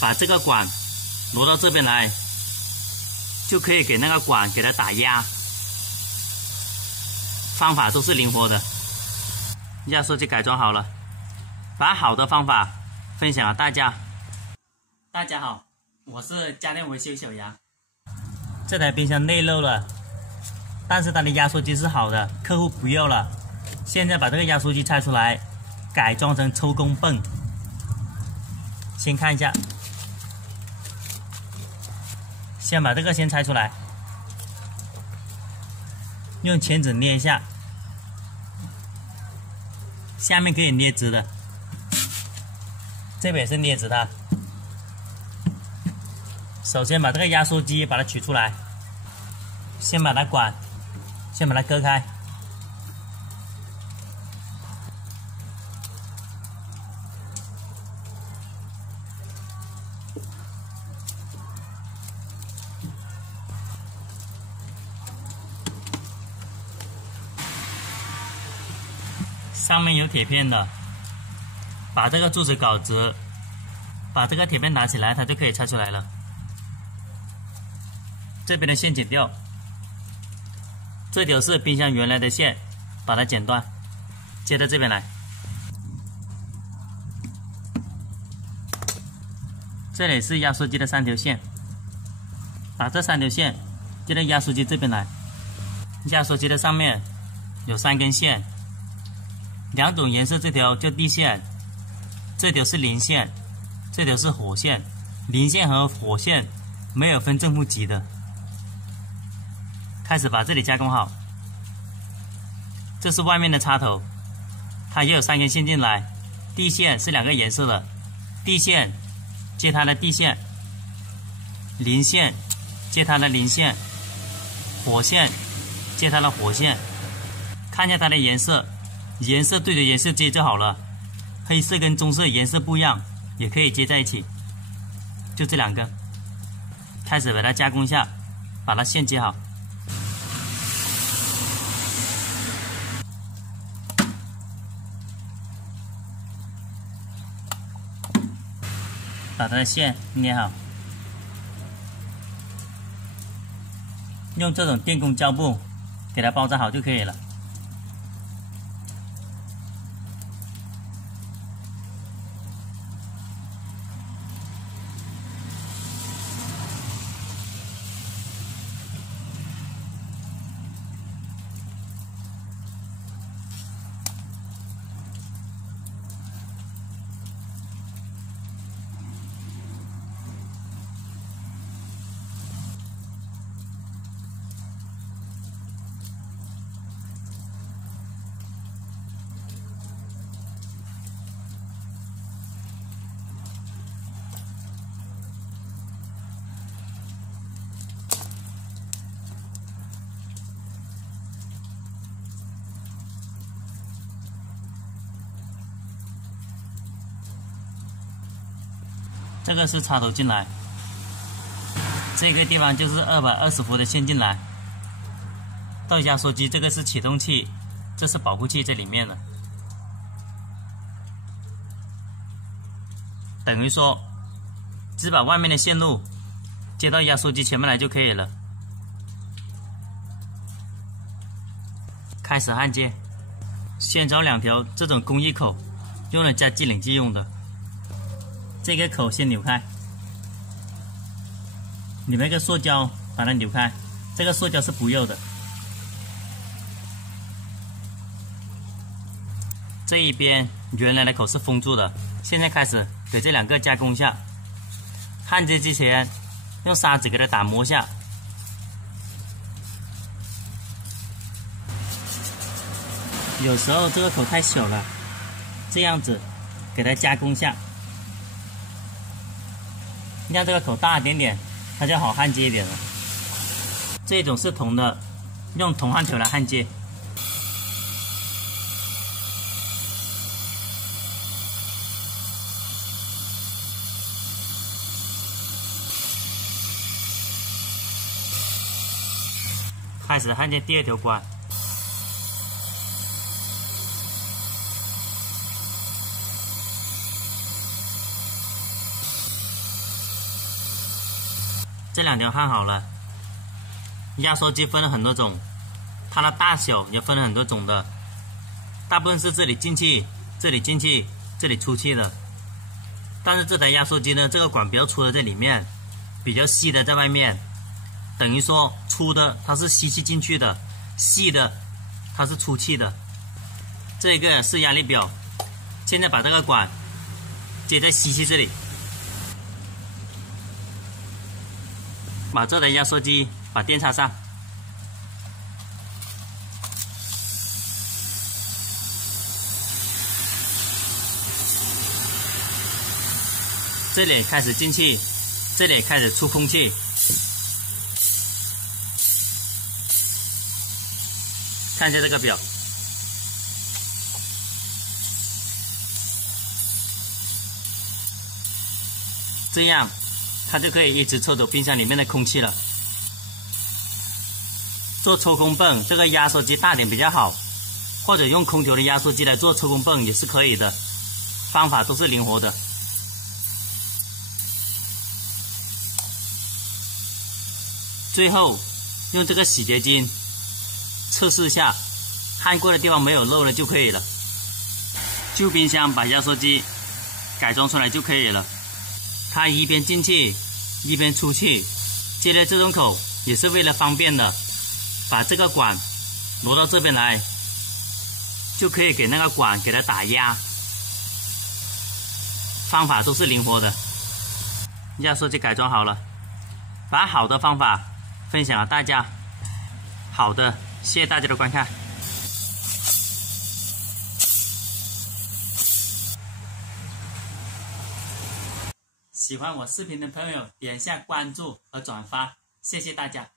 把这个管挪到这边来，就可以给那个管给它打压。方法都是灵活的。压缩机改装好了，把好的方法分享给大家。大家好，我是家电维修小杨。这台冰箱内漏了，但是它的压缩机是好的，客户不要了。现在把这个压缩机拆出来，改装成抽工泵。先看一下，先把这个先拆出来，用钳子捏一下，下面可以捏直的，这边也是捏直的。首先把这个压缩机把它取出来，先把它割开。上面有铁片的，把这个柱子搞直，把这个铁片拿起来，它就可以拆出来了。这边的线剪掉，这条是冰箱原来的线，把它剪断，接到这边来。这里是压缩机的3条线，把这3条线接到压缩机这边来。压缩机的上面有3根线。2种颜色，这条叫地线，这条是零线，这条是火线。零线和火线没有分正负极的。开始把这里加工好。这是外面的插头，它也有3根线进来。地线是2个颜色的，地线接它的地线，零线接它的零线，火线接它的火线。看一下它的颜色。颜色对着颜色接就好了，黑色跟棕色颜色不一样，也可以接在一起。就这2个，开始把它加工一下，把它线接好。把它的线捏好，用这种电工胶布给它包扎好就可以了。这个是插头进来，这个地方就是220伏的线进来。到压缩机，这个是启动器，这是保护器在里面的。等于说，只把外面的线路接到压缩机前面来就可以了。开始焊接，先找2条这种工艺口，用来加机冷剂用的。这个口先扭开，你那个塑胶把它扭开，这个塑胶是不要的。这一边原来的口是封住的，现在开始给这2个加工一下。焊接之前用砂纸给它打磨一下。有时候这个口太小了，这样子给它加工一下。让这个口大一点点，它就好焊接一点了。这种是铜的，用铜焊条来焊接。开始焊接第2条管。这两条焊好了。压缩机分了很多种，它的大小也分了很多种的，大部分是这里进气，这里进气，这里出气的。但是这台压缩机呢，这个管比较粗的在里面，比较细的在外面，等于说粗的它是吸气进去的，细的它是出气的。这个是压力表，现在把这个管接在吸气这里，把这台压缩机把电插上，这里开始进气，这里开始出空气。看一下这个表，这样它就可以一直抽走冰箱里面的空气了。做抽空泵，这个压缩机大点比较好，或者用空调的压缩机来做抽空泵也是可以的，方法都是灵活的。最后用这个洗洁精测试一下，焊过的地方没有漏了就可以了。旧冰箱把压缩机改装出来就可以了，它一边进气一边出气，接了这种口也是为了方便的，把这个管挪到这边来，就可以给那个管给它打压，方法都是灵活的。压缩机改装好了，把好的方法分享给大家。好的，谢谢大家的观看。喜欢我视频的朋友点一下关注和转发，谢谢大家。